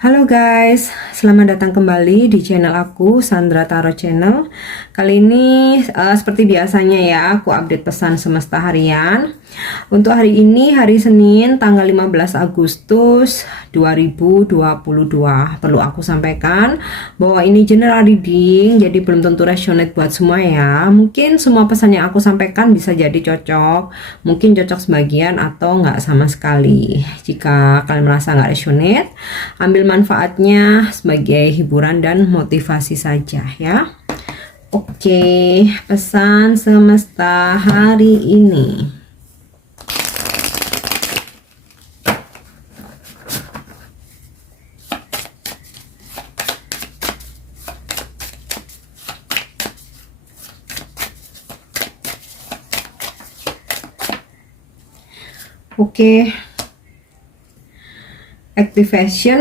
Halo guys, selamat datang kembali di channel aku, Sandra Tarot Channel. Kali ini seperti biasanya ya, aku update pesan semesta harian. Untuk hari ini, hari Senin, tanggal 15 Agustus 2022. Perlu aku sampaikan bahwa ini general reading, jadi belum tentu resonate buat semua ya. Mungkin semua pesan yang aku sampaikan bisa jadi cocok, mungkin cocok sebagian atau nggak sama sekali. Jika kalian merasa nggak resonate, ambil manfaatnya sebagai hiburan dan motivasi saja ya. Oke, pesan semesta hari ini. Oke. Activation,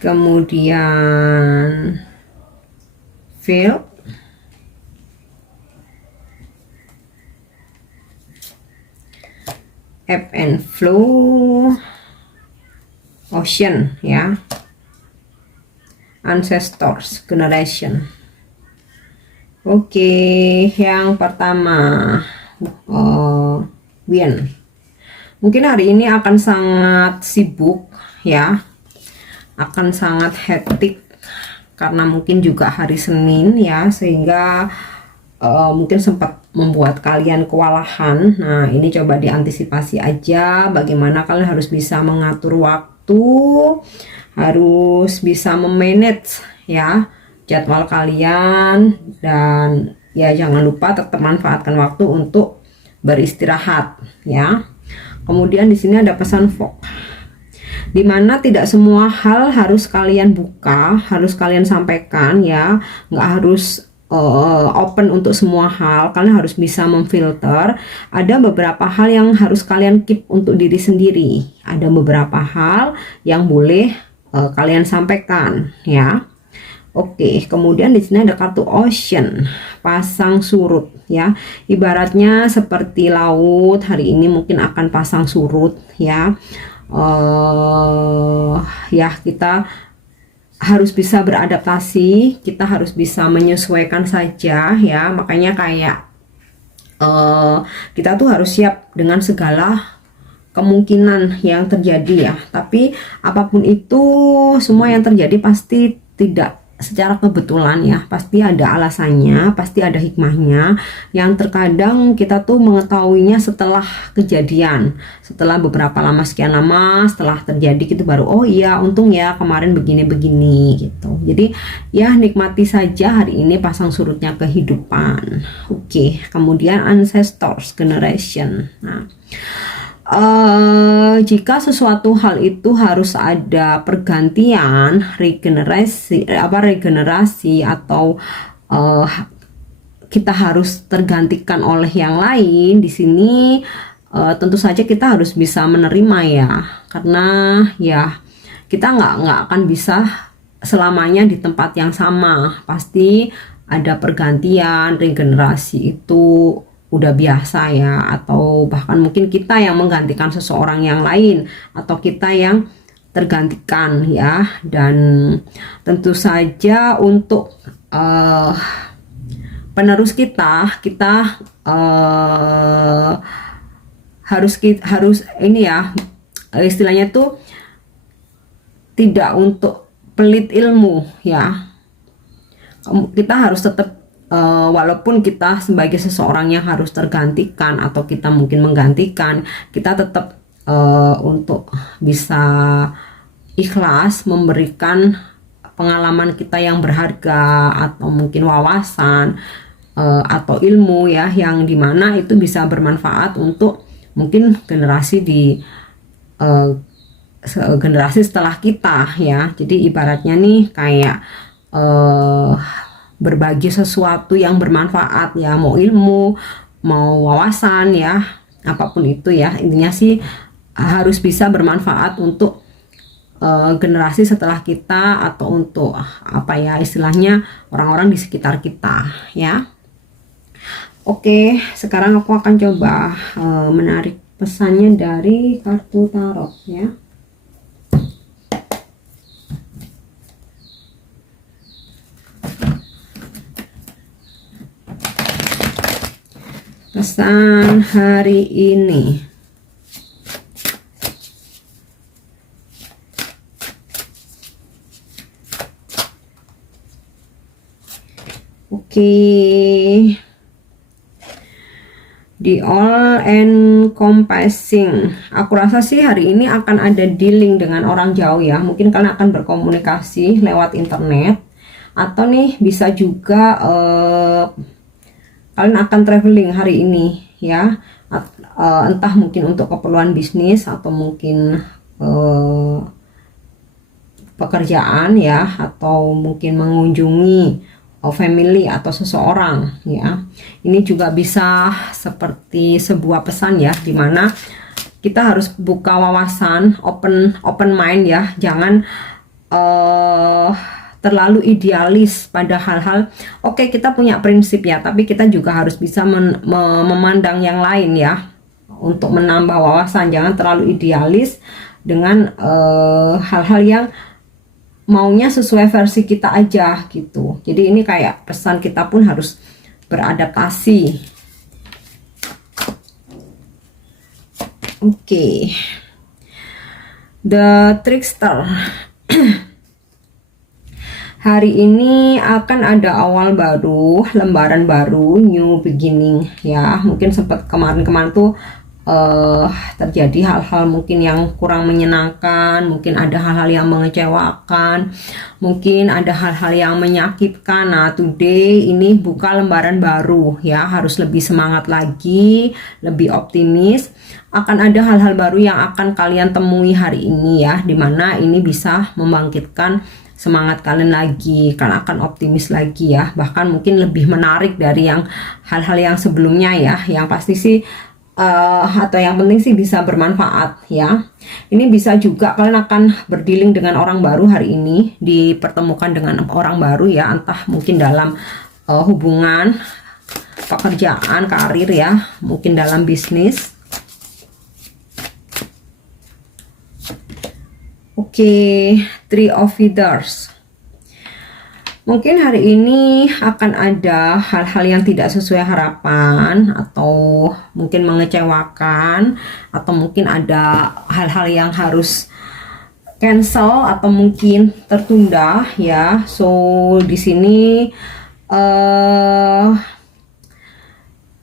kemudian field, ebb and flow, ocean ya, ancestors, generation. Oke, yang pertama wind. Mungkin hari ini akan sangat sibuk ya, akan sangat hektik karena mungkin juga hari Senin ya, sehingga mungkin sempat membuat kalian kewalahan. Nah, ini coba diantisipasi aja bagaimana kalian harus bisa mengatur waktu, harus bisa memanage ya jadwal kalian, dan ya jangan lupa tetap manfaatkan waktu untuk beristirahat ya. Kemudian di sini ada pesan fog, dimana tidak semua hal harus kalian buka, harus kalian sampaikan ya, nggak harus open untuk semua hal. Kalian harus bisa memfilter. Ada beberapa hal yang harus kalian keep untuk diri sendiri, ada beberapa hal yang boleh kalian sampaikan ya. Oke, kemudian di sini ada kartu ocean, pasang surut ya. Ibaratnya seperti laut, hari ini mungkin akan pasang surut ya. Ya, kita harus bisa beradaptasi, kita harus bisa menyesuaikan saja ya. Makanya kayak kita tuh harus siap dengan segala kemungkinan yang terjadi ya. Tapi apapun itu, semua yang terjadi pasti tidak secara kebetulan ya, pasti ada alasannya, pasti ada hikmahnya, yang terkadang kita tuh mengetahuinya setelah kejadian, setelah beberapa lama, sekian lama setelah terjadi gitu, baru oh iya untung ya kemarin begini-begini gitu. Jadi ya nikmati saja hari ini pasang surutnya kehidupan. Oke, kemudian ancestors, generation. Nah, jika sesuatu hal itu harus ada pergantian, regenerasi atau kita harus tergantikan oleh yang lain, di sini tentu saja kita harus bisa menerima ya, karena ya kita nggak akan bisa selamanya di tempat yang sama, pasti ada pergantian, regenerasi itu udah biasa ya, atau bahkan mungkin kita yang menggantikan seseorang yang lain, atau kita yang tergantikan ya. Dan tentu saja untuk penerus kita harus ini ya, istilahnya tuh tidak untuk pelit ilmu ya. Kita harus tetap walaupun kita sebagai seseorang yang harus tergantikan atau kita mungkin menggantikan, kita tetap untuk bisa ikhlas memberikan pengalaman kita yang berharga, atau mungkin wawasan atau ilmu ya, yang dimana itu bisa bermanfaat untuk mungkin generasi generasi setelah kita ya. Jadi ibaratnya nih kayak berbagi sesuatu yang bermanfaat ya, mau ilmu, mau wawasan ya, apapun itu ya, intinya sih harus bisa bermanfaat untuk generasi setelah kita, atau untuk apa ya istilahnya, orang-orang di sekitar kita ya. Oke, sekarang aku akan coba menarik pesannya dari kartu tarot ya. pesan hari ini. Oke. The all encompassing. Aku rasa sih hari ini akan ada dealing dengan orang jauh ya. Mungkin kalian akan berkomunikasi lewat internet, atau nih bisa juga kalian akan traveling hari ini ya. Entah mungkin untuk keperluan bisnis atau mungkin pekerjaan ya, atau mungkin mengunjungi family atau seseorang ya. Ini juga bisa seperti sebuah pesan ya, dimana kita harus buka wawasan, open mind ya. Jangan terlalu idealis pada hal-hal. Oke, kita punya prinsip ya, tapi kita juga harus bisa memandang yang lain ya, untuk menambah wawasan. Jangan terlalu idealis dengan hal-hal yang maunya sesuai versi kita aja gitu. Jadi ini kayak pesan kita pun harus beradaptasi. Oke. The Trickster. Hari ini akan ada awal baru, lembaran baru, new beginning ya. Mungkin sempat kemarin-kemarin tuh terjadi hal-hal mungkin yang kurang menyenangkan, mungkin ada hal-hal yang mengecewakan, mungkin ada hal-hal yang menyakitkan. Nah, today ini buka lembaran baru ya, harus lebih semangat lagi, lebih optimis. Akan ada hal-hal baru yang akan kalian temui hari ini ya, dimana ini bisa membangkitkan semangat kalian lagi, kalian akan optimis lagi ya, bahkan mungkin lebih menarik dari yang hal-hal yang sebelumnya ya. Yang pasti sih atau yang penting sih bisa bermanfaat ya. Ini bisa juga kalian akan berdealing dengan orang baru hari ini, dipertemukan dengan orang baru ya, entah mungkin dalam hubungan, pekerjaan, karir ya, mungkin dalam bisnis. Oke, Three of Feathers. Mungkin hari ini akan ada hal-hal yang tidak sesuai harapan, atau mungkin mengecewakan, atau mungkin ada hal-hal yang harus cancel atau mungkin tertunda ya. So di sini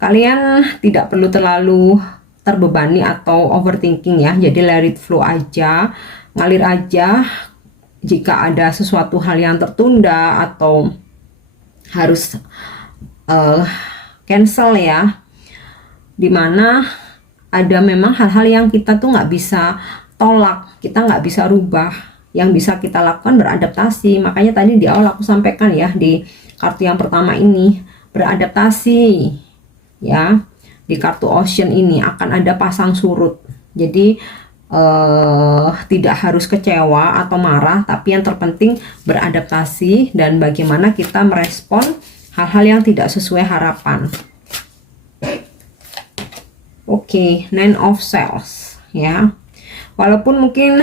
kalian tidak perlu terlalu terbebani atau overthinking ya. Jadi let it flow aja, ngalir aja. Jika ada sesuatu hal yang tertunda atau harus cancel ya, dimana ada memang hal-hal yang kita tuh nggak bisa tolak, kita nggak bisa rubah. Yang bisa kita lakukan beradaptasi. Makanya tadi di awal aku sampaikan ya, di kartu yang pertama ini beradaptasi ya. Di kartu Ocean ini akan ada pasang surut. Jadi tidak harus kecewa atau marah, tapi yang terpenting beradaptasi dan bagaimana kita merespon hal-hal yang tidak sesuai harapan. Oke, Nine of Swords ya. Walaupun mungkin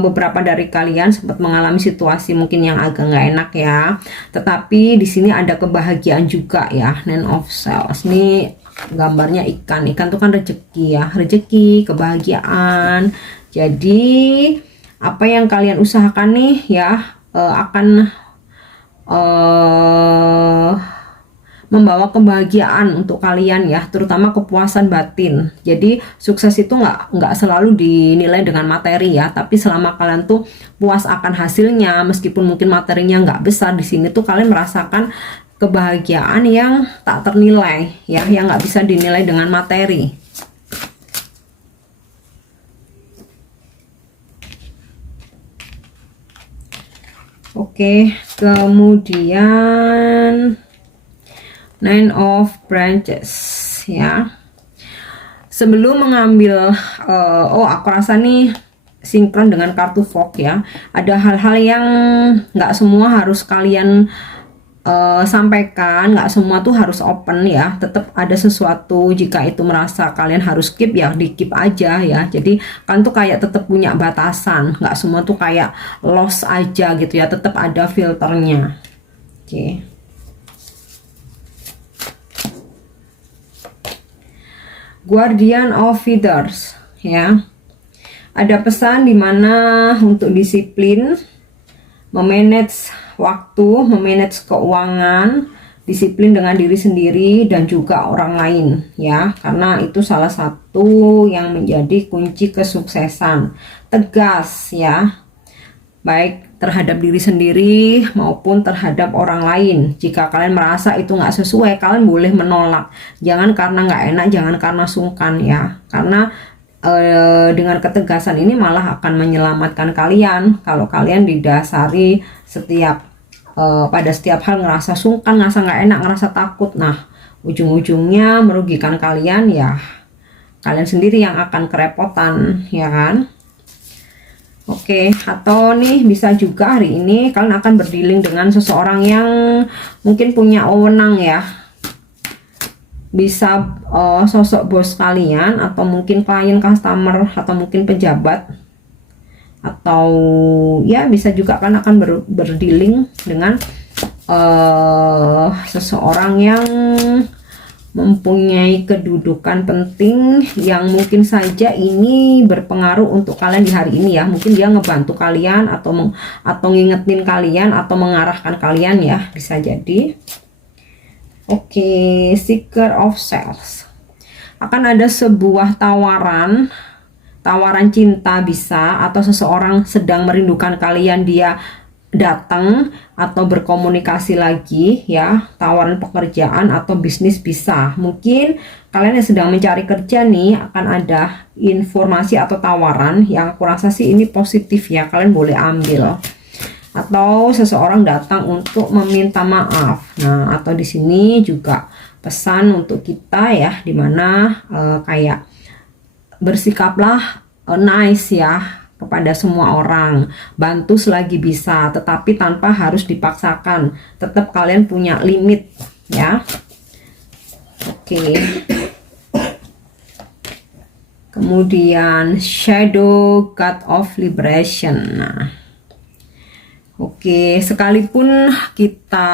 beberapa dari kalian sempat mengalami situasi mungkin yang agak nggak enak ya, tetapi di sini ada kebahagiaan juga ya. Nine of Swords ini gambarnya ikan tuh kan rezeki ya, rezeki, kebahagiaan. Jadi apa yang kalian usahakan nih ya akan membawa kebahagiaan untuk kalian ya, terutama kepuasan batin. Jadi sukses itu nggak selalu dinilai dengan materi ya, tapi selama kalian tuh puas akan hasilnya, meskipun mungkin materinya nggak besar, di sini tuh kalian merasakan kebahagiaan yang tak ternilai ya, yang nggak bisa dinilai dengan materi. Oke, kemudian Nine of Branches ya. Sebelum mengambil aku rasa nih sinkron dengan kartu Fog ya. Ada hal-hal yang nggak semua harus kalian sampaikan, nggak semua tuh harus open ya. Tetap ada sesuatu, jika itu merasa kalian harus keep ya di keep aja ya. Jadi kan tuh kayak tetap punya batasan, nggak semua tuh kayak lost aja gitu ya, tetap ada filternya. Oke. Guardian of Feathers, ya. Ada pesan di mana untuk disiplin, memanage waktu, memanage keuangan, disiplin dengan diri sendiri dan juga orang lain, ya, karena itu salah satu yang menjadi kunci kesuksesan. Tegas, ya, baik terhadap diri sendiri maupun terhadap orang lain. Jika kalian merasa itu nggak sesuai, kalian boleh menolak. Jangan karena nggak enak, jangan karena sungkan, ya, karena dengan ketegasan ini malah akan menyelamatkan kalian. Kalau kalian didasari pada setiap hal ngerasa sungkan, ngerasa nggak enak, ngerasa takut, nah ujung-ujungnya merugikan kalian, ya kalian sendiri yang akan kerepotan, ya kan. Oke, atau nih bisa juga hari ini kalian akan berdealing dengan seseorang yang mungkin punya wewenang, ya. Bisa sosok bos kalian, atau mungkin klien, customer, atau mungkin pejabat, atau ya bisa juga kalian akan berdealing dengan seseorang yang mempunyai kedudukan penting yang mungkin saja ini berpengaruh untuk kalian di hari ini, ya. Mungkin dia ngebantu kalian atau ngingetin kalian atau mengarahkan kalian, ya, bisa jadi. Oke, Seeker of Sales. Akan ada sebuah tawaran cinta bisa, atau seseorang sedang merindukan kalian, dia datang atau berkomunikasi lagi, ya, tawaran pekerjaan atau bisnis bisa. Mungkin kalian yang sedang mencari kerja nih akan ada informasi atau tawaran yang aku rasa sih ini positif, ya, kalian boleh ambil. Atau seseorang datang untuk meminta maaf. Nah, atau di sini juga pesan untuk kita, ya, dimana kayak bersikaplah nice, ya, kepada semua orang, bantu selagi bisa, tetapi tanpa harus dipaksakan. Tetap kalian punya limit, ya. Oke. Kemudian Shadow God of Liberation. Nah, oke, sekalipun kita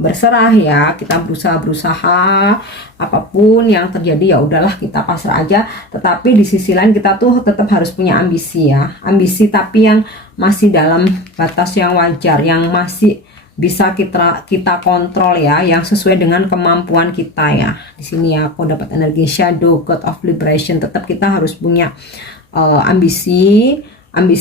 berserah, ya, kita berusaha apapun yang terjadi, ya udahlah kita pasrah aja. Tetapi di sisi lain kita tuh tetap harus punya ambisi, ya, ambisi tapi yang masih dalam batas yang wajar, yang masih bisa kita kontrol, ya, yang sesuai dengan kemampuan kita, ya. Di sini, ya, aku dapat energi Shadow God of Liberation. Tetap kita harus punya ambisi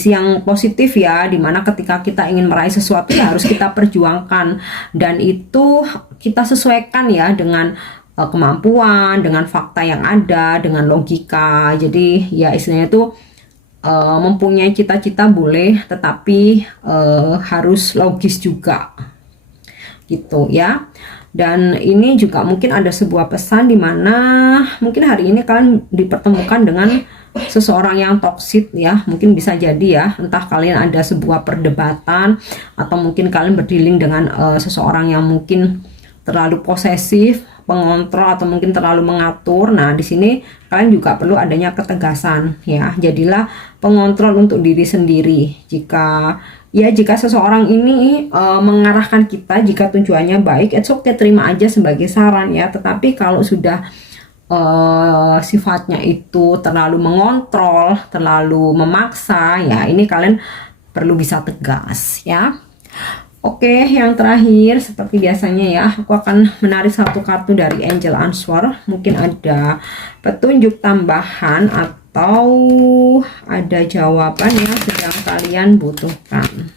yang positif, ya, dimana ketika kita ingin meraih sesuatu, ya harus kita perjuangkan, dan itu kita sesuaikan, ya, dengan kemampuan, dengan fakta yang ada, dengan logika. Jadi, ya, istilahnya itu mempunyai cita-cita boleh, tetapi harus logis juga, gitu, ya. Dan ini juga mungkin ada sebuah pesan di mana mungkin hari ini kalian dipertemukan dengan seseorang yang toksik, ya. Mungkin bisa jadi, ya, entah kalian ada sebuah perdebatan, atau mungkin kalian berdealing dengan seseorang yang mungkin terlalu posesif, pengontrol, atau mungkin terlalu mengatur. Nah, di sini kalian juga perlu adanya ketegasan, ya. Jadilah pengontrol untuk diri sendiri. Jika seseorang ini mengarahkan kita, jika tujuannya baik, it's okay, terima aja sebagai saran, ya. Tetapi kalau sudah sifatnya itu terlalu mengontrol, terlalu memaksa, ya, ini kalian perlu bisa tegas, ya. Oke, yang terakhir seperti biasanya, ya, aku akan menarik satu kartu dari Angel Answer. Mungkin ada petunjuk tambahan atau ada jawaban yang sedang kalian butuhkan.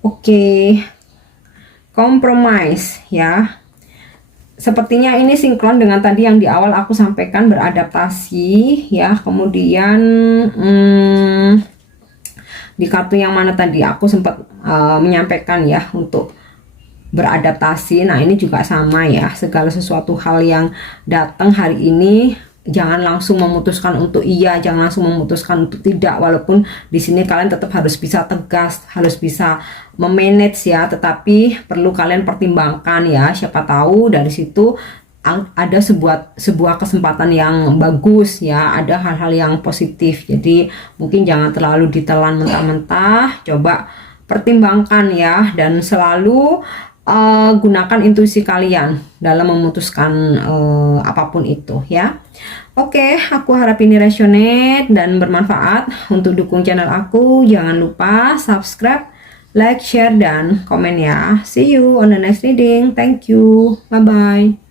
Oke, compromise, ya. Sepertinya ini sinkron dengan tadi yang di awal aku sampaikan, beradaptasi, ya. Kemudian di kartu yang mana tadi aku sempat menyampaikan, ya, untuk beradaptasi. Nah, ini juga sama, ya. Segala sesuatu hal yang datang hari ini, jangan langsung memutuskan untuk iya, jangan langsung memutuskan untuk tidak. Walaupun di sini kalian tetap harus bisa tegas, harus bisa memanage, ya, tetapi perlu kalian pertimbangkan, ya. Siapa tahu dari situ ada sebuah kesempatan yang bagus ya, ada hal-hal yang positif. Jadi mungkin jangan terlalu ditelan mentah-mentah, coba pertimbangkan ya, dan selalu gunakan intuisi kalian dalam memutuskan apapun itu ya. Oke, aku harap ini resonate dan bermanfaat. Untuk dukung channel aku, jangan lupa subscribe, like, share, dan komen ya. See you on the next reading. Thank you. Bye-bye.